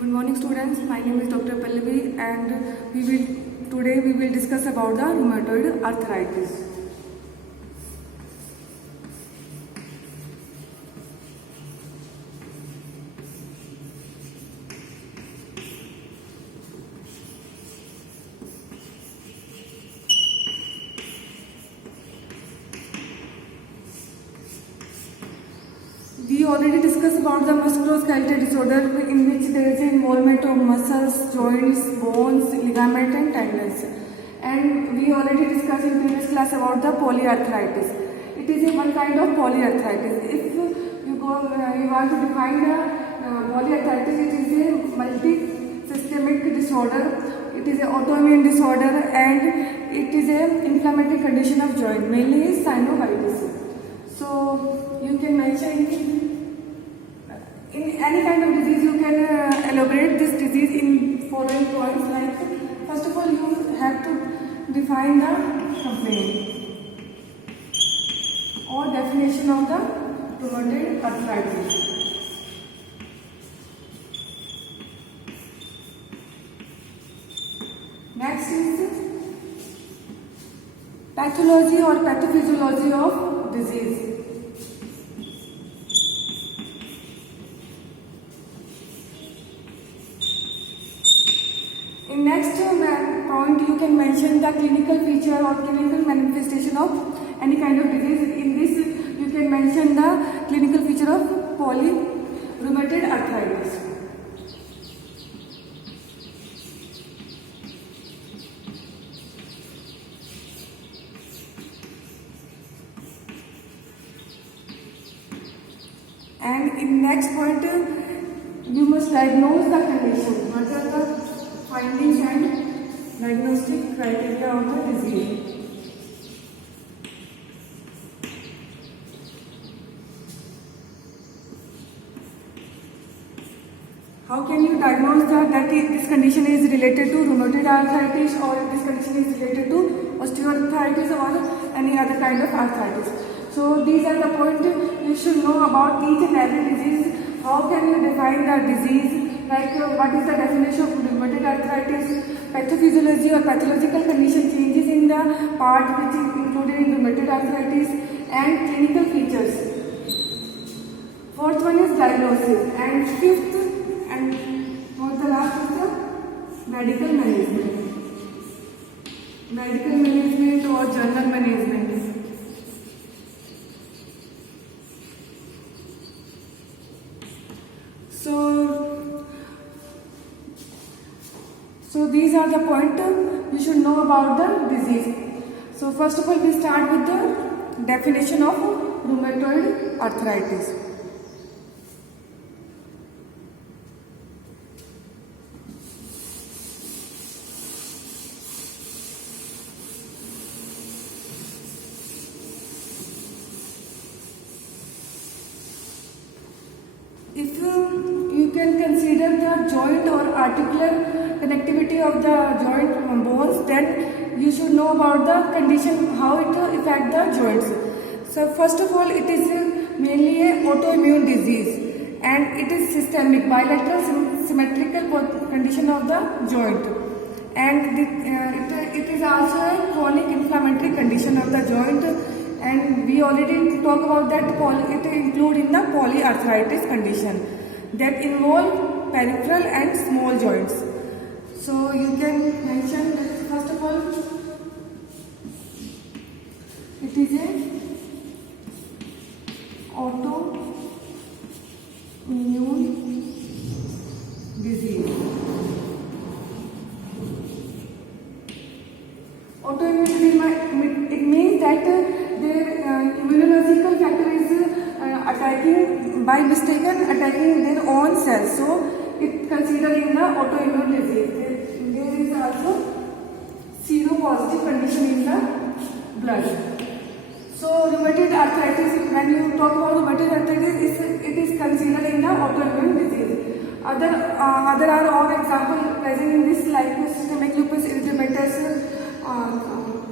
Good morning students, my name is Dr. Pallavi and today we will discuss about the rheumatoid arthritis. We already discussed about the musculoskeletal disorder in which there is involvement of muscles, joints, bones, ligament and tendons. And we already discussed in previous class about the polyarthritis. It is one kind of polyarthritis. If you want to define the polyarthritis, it is a multi-systemic disorder. It is an autoimmune disorder and it is an inflammatory condition of joint, mainly synovitis. So you can mention in any kind of disease, you can elaborate this disease in following points. Like, first of all, you have to define the complaint or definition of the rheumatoid arthritis. Next is pathology or pathophysiology of disease. In next point, you can mention the clinical feature or clinical manifestation of any kind of disease. In this, you can mention the clinical feature of rheumatoid arthritis. And in next point, you must diagnose the condition. What are the findings and diagnostic criteria of the disease? How can you diagnose that this condition is related to rheumatoid arthritis or this condition is related to osteoarthritis or any other kind of arthritis? So these are the points you should know about each and every disease. How can you define the disease? Like what is the definition of rheumatoid arthritis, pathophysiology or pathological condition changes in the part which is included in rheumatoid arthritis, and clinical features. Fourth one is diagnosis, and fifth and the last is the medical management. Medical management or journal management. So these are the points you should know about the disease. So first of all, we start with the definition of rheumatoid arthritis. If you can consider the joint or articular connectivity of the joint bones, then you should know about the condition, how it affects the joints. So first of all, it is mainly an autoimmune disease and it is systemic, bilateral symmetrical condition of the joint, and it is also a chronic inflammatory condition of the joint, and we already talk about that. It include in the polyarthritis condition that involve peripheral and small joints. So you can mention that first of all, it is a autoimmune disease. Autoimmune disease, it means that their immunological factor is attacking their own cells. So it considered in the autoimmune disease. There is also seropositive condition in the blood. So rheumatoid arthritis, when you talk about rheumatoid arthritis, it is considered in the autoimmune disease. Other are all examples present in this, like systemic lupus erythematosus,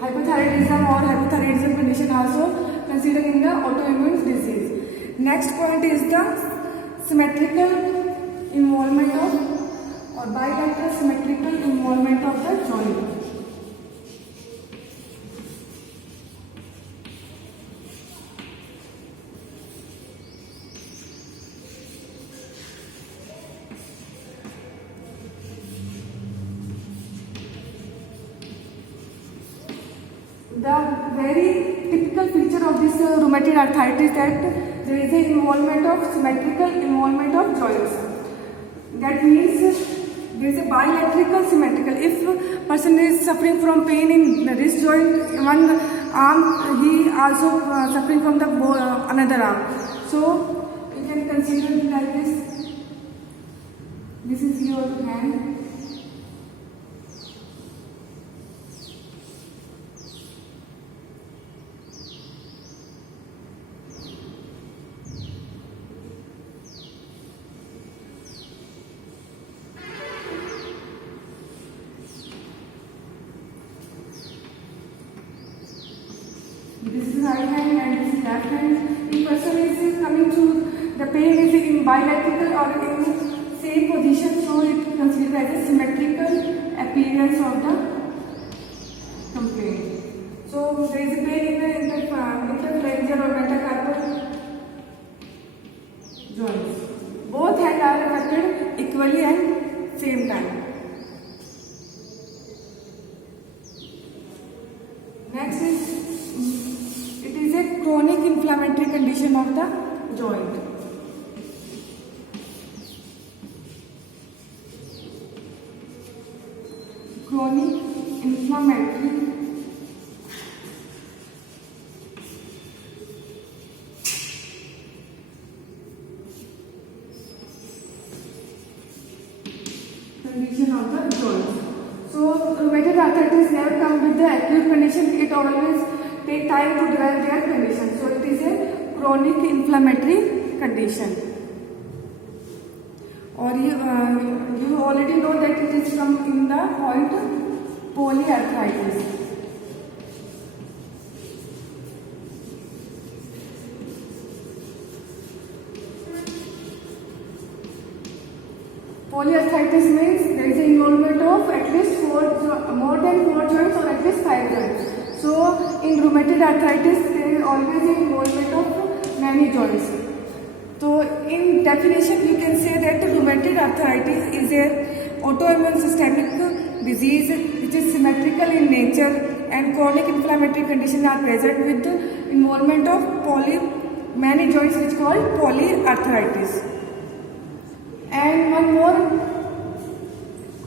hypothyroidism or hypothyroidism condition also considered in the autoimmune disease. Next point is the symmetrical involvement of or bilateral symmetrical involvement of the joint. The very typical feature of this rheumatoid arthritis that there is a involvement of symmetrical involvement of joints. That means there is a bilateral symmetrical. If person is suffering from pain in the wrist joint, one arm, he also suffering from the another arm. So you can consider it like this. This is your hand. This is right hand and this is left hand. If person is coming to the pain is in bilateral or in same position, so it considered as a symmetrical appearance of the complaint. So there is a pain in the interphalangeal or metacarpal joints. Both hands are affected equally and same time. Next is chronic inflammatory condition of the joint. Chronic inflammatory condition of the joint. So rheumatoid arthritis never come with the acute condition. It always take time to develop their condition. So it is a chronic inflammatory condition. Or you already know that it is from in the point polyarthritis. Polyarthritis means there is an involvement of at least more than 4 joints or at least 5 joints. So in rheumatoid arthritis there is always an involvement of many joints. So in definition you can say that rheumatoid arthritis is a autoimmune systemic disease which is symmetrical in nature and chronic inflammatory conditions are present with the involvement of many joints which called polyarthritis. And one more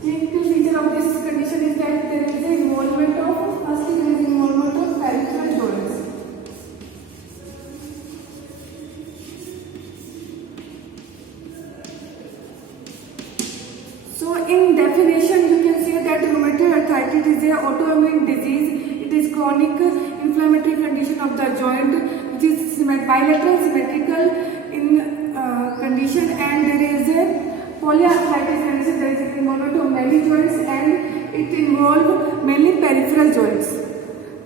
clinical feature of this condition is that there is an involvement of peripheral joints. So in definition you can say that rheumatoid arthritis is an autoimmune disease. It is chronic inflammatory condition of the joint which is bilateral symmetrical in condition, and there is a polyarthritis condition. There is an involvement of many joints and it involves mainly peripheral joints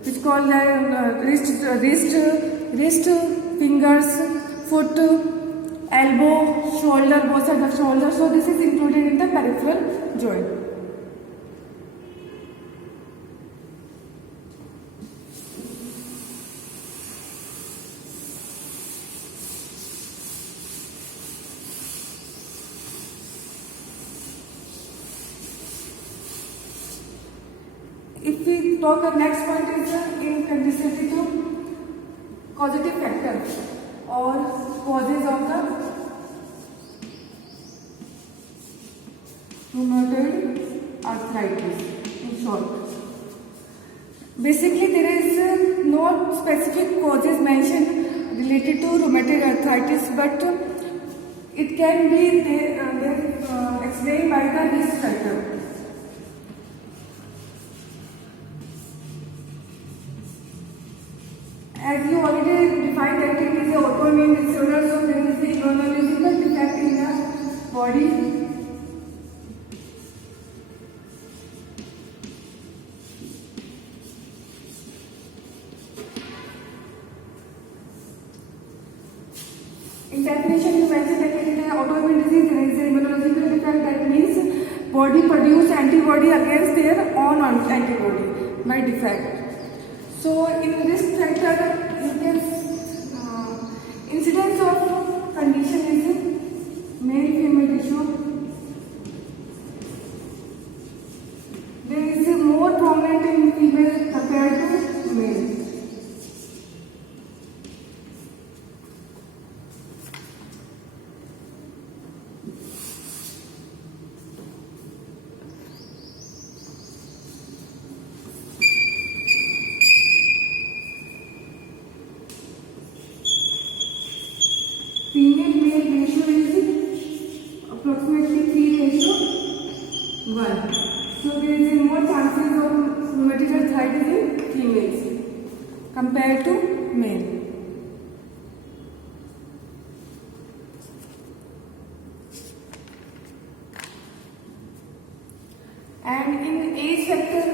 which called wrist, fingers, foot, elbow, shoulder, both sides of shoulder. So this is included in the peripheral joint. If we talk, the next point is in consistency to causative factor or causes of the rheumatoid arthritis in short. Basically there is no specific causes mentioned related to rheumatoid arthritis, but it can be explained by the risk factor. As you already defined that it is an autoimmune disorder, so there is the immunological defect in the body. In definition, you mentioned that it is an autoimmune disease, there is an immunological defect. That means body produce antibody against their own antibody by defect. So in risk factor, you can incidence of condition is male-female ratio. There is a more prominent in female compared to male. Female-male ratio is approximately 3:1. So there is more chances of rheumatoid arthritis in females compared to male. And in age factor,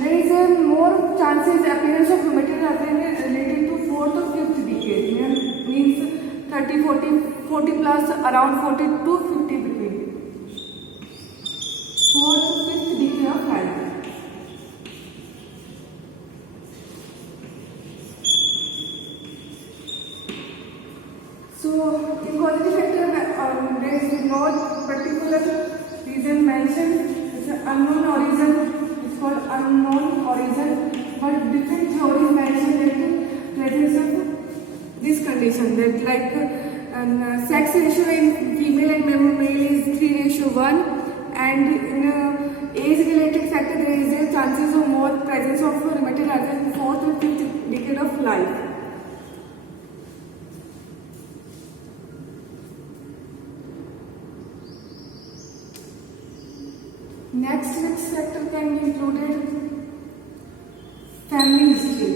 there is a more chances appearance of rheumatoid arthritis related to 4th or 5th decade, means 30, 40 plus, around 40 to 50 between 4th to 5th decade of life. So in quality factor, there is not particular reason mentioned. It's an unknown origin. It's called unknown origin, but different theories mention that presence of this condition, that like sex ratio in female and male is 3:1, and in age related factor there is a chances of more presence of rheumatoid arthritis in 4th or 5th decade of life. Next risk factor can be included family history.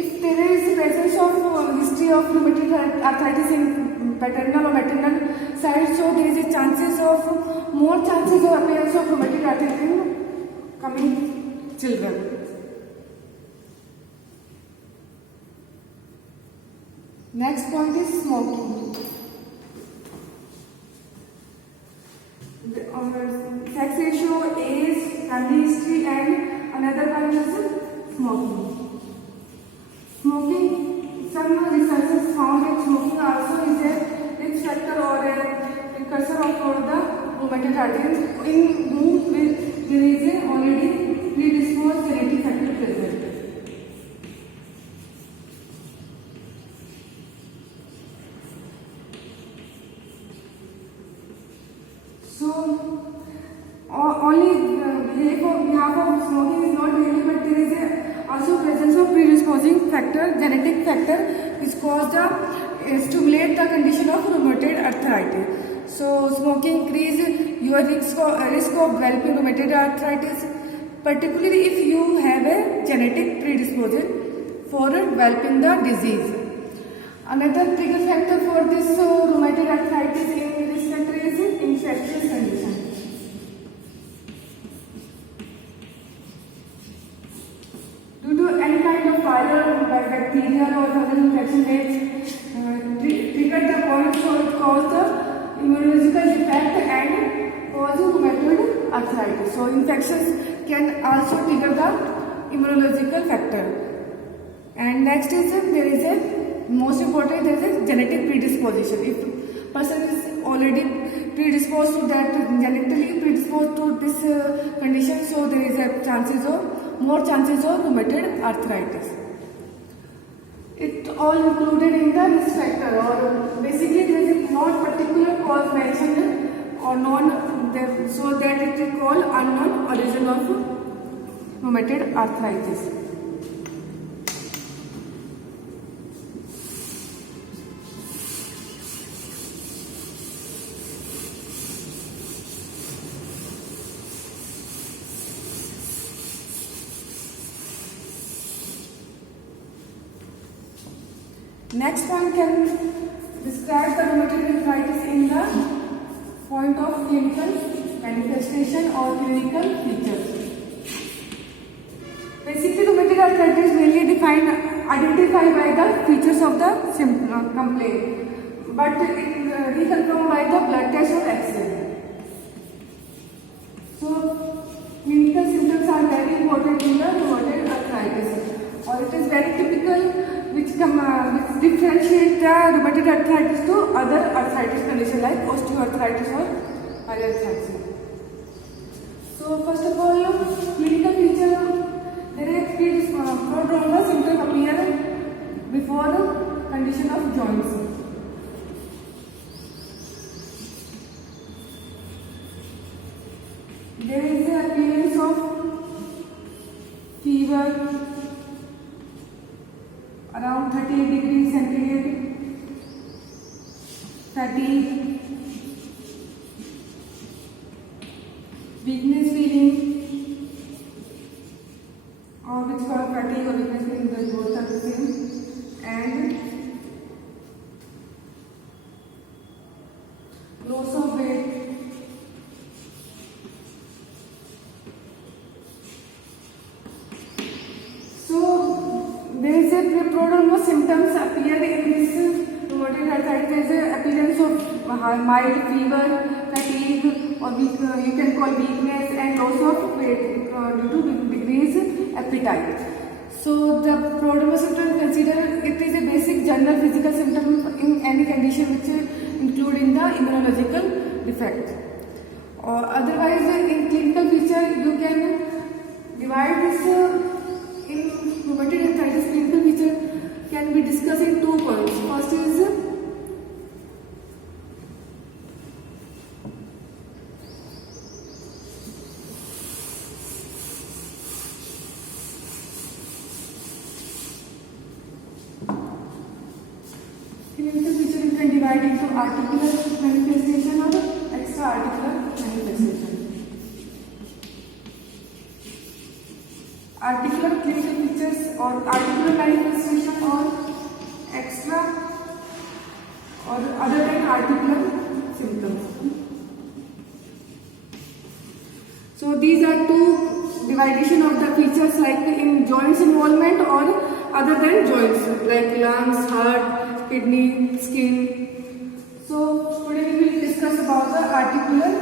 If there is presence of history of rheumatoid arthritis in paternal or maternal side, so there is a more chances of appearance of rheumatoid arthritis in coming children. Next point is smoking. Sex ratio, age, family history, and another one is smoking. Smoking, some researchers found that smoking also is a risk factor or a precursor of the rheumatoid arthritis in whom there is a already predisposed genetic factor present. So, only behalf of smoking is not really, but there is also presence of predisposing factor, genetic factor, which cause stimulate the condition of rheumatoid arthritis. So, smoking increase your risk of developing rheumatoid arthritis, particularly if you have a genetic predisposition for developing the disease. Another trigger factor for this rheumatoid arthritis in risk factor is infectious condition. Due to any kind of viral, bacterial or other infection that trigger the point, so it causes the immunological defect and cause rheumatoid arthritis. So infections can also trigger the immunological factor. And next is there is a most important, there is a genetic predisposition. If person is already predisposed to that, genetically predisposed to this condition, so there is a more chances of rheumatoid arthritis. It all included in the risk factor, or basically there is not particular cause mentioned or known, so that it is called unknown origin of rheumatoid arthritis. Next one can describe the rheumatoid arthritis in the point of clinical manifestation or clinical features. arthritis is mainly defined, identified by the features of the complaint, but reconfirmed by the blood test or X-ray. So, clinical symptoms are very important in the rheumatoid arthritis, or it is very typical, which differentiate the rheumatoid arthritis to other arthritis conditions like osteoarthritis or polyarthritis. So, first of all, clinical feature. There are three prodromal symptoms appear before condition of joints. There is the appearance of fever around 38 degrees centigrade, fatigue, weakness feeling, or which called fatigue or weakness feeling, the both are the same, and loss of weight. So there is a prodromal symptoms appear in this rheumatoid arthritis. There is a appearance of mild fever, fatigue, or you can call weakness, and loss of weight due to decreased appetite. So the prodromal symptom considered it is a basic general physical symptom in any condition which including the immunological defect. Or otherwise, in clinical feature, you can divide this in rheumatoid arthritis. Clinical feature can be discussed in 2 points. First is divide into articular manifestation or extra articular manifestation. Articular clinical features or articular manifestation or extra or other than articular symptoms. So these are 2 division of the features, like in joints involvement or other than joints, like lungs, heart, kidney, skin. So today we will discuss about the articular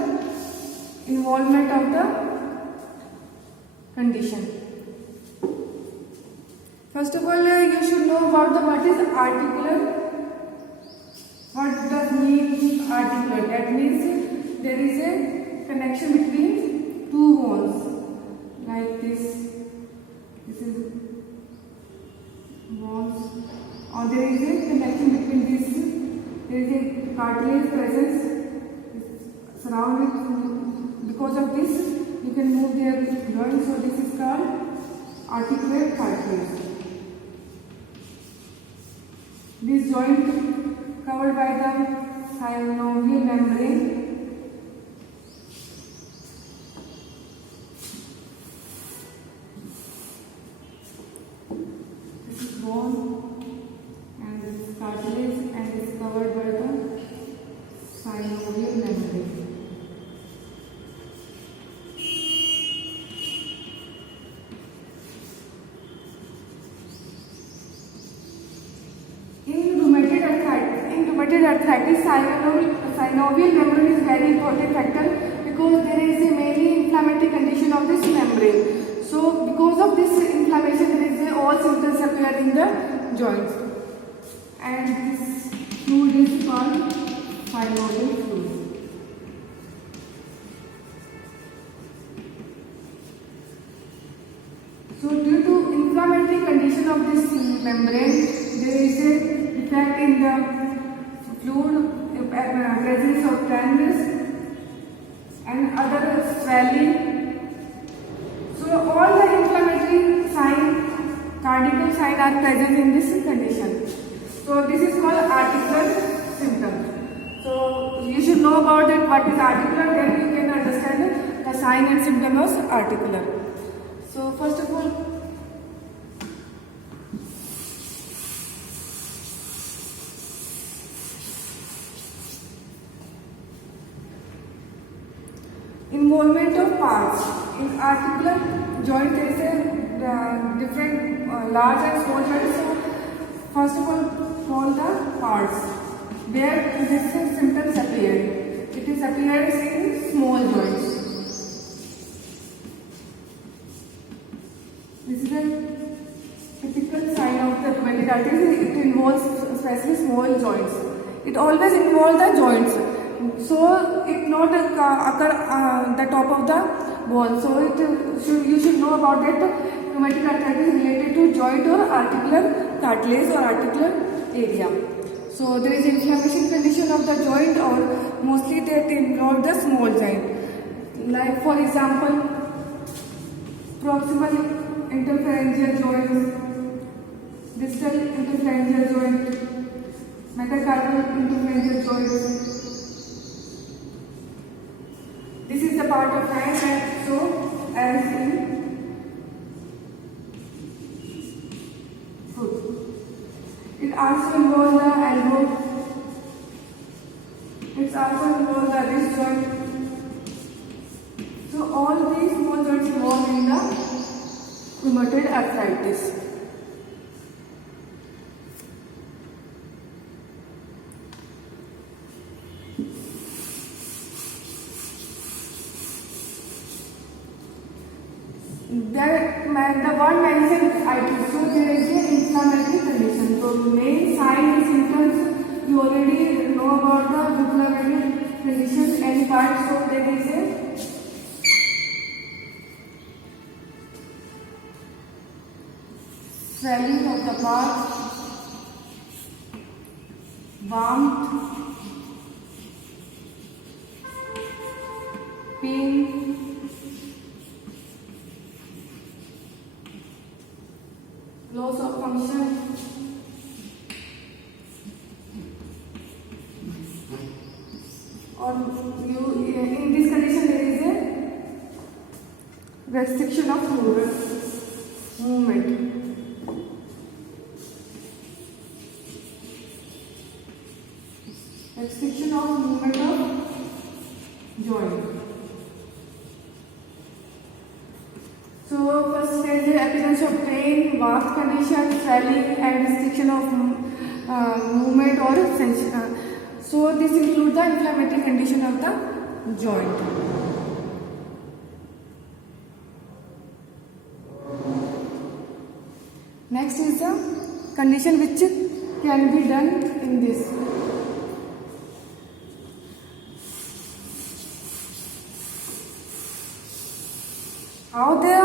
involvement of the condition. First of all, you should know about what is articular. What does mean articular? That means there is a connection between 2 bones, like this. This is bones, or there is a connection between this. There is a cartilage presence surrounded. Because of this, you can move their joints. So this is called articular cartilage. This joint covered by the synovial membrane. This is bone and this is cartilage, and it is covered by the synovial membrane. In rheumatoid arthritis, synovial membrane is very important factor because there is a mainly inflammatory condition of this membrane. So because of this inflammation, there is all symptoms appear in the joints, and this fluid is called synovial fluid. So due to inflammatory condition of this membrane, there is a defect in the fluid, presence of tenderness and other swelling. So all the inflammatory signs, cardiac signs are present in this condition. So this is called articular symptom. So you should know about it, what is articular, then you can understand the sign and symptom of articular. So first of all, involvement of parts. In articular joint there is a different large and small joints. So first of all, call the parts where this symptoms appear. It is appears in small joints. This is a typical sign of the rheumatic arthritis. It involves especially small joints. It always involves the joints. So it not occur the top of the bone. So you should know about that. Rheumatic arthritis is related to joint or articular cartilage or articular area. So there is inflammation condition of the joint, or mostly that involve the small joint. Like for example, proximal interphalangeal joints, distal interphalangeal joint, metacarpal interphalangeal joint. This is the part of hand and so as in foot. It also involves the elbow. It also involves the wrist joint. So all these small joints involved in the rheumatoid arthritis. The one mentioned itis, so there is an inflammatory condition. So main sign and symptoms you already know about the inflammatory condition. Any part, so there is a swelling of the part, warmth, pain, loss of function, or in this condition there is a restriction of movement. Restriction of movement of joint. So first there is the appearance of pain, vast condition, swelling, and restriction of movement or sensation. So this includes the inflammatory condition of the joint. Next is the condition which can be done in this. How the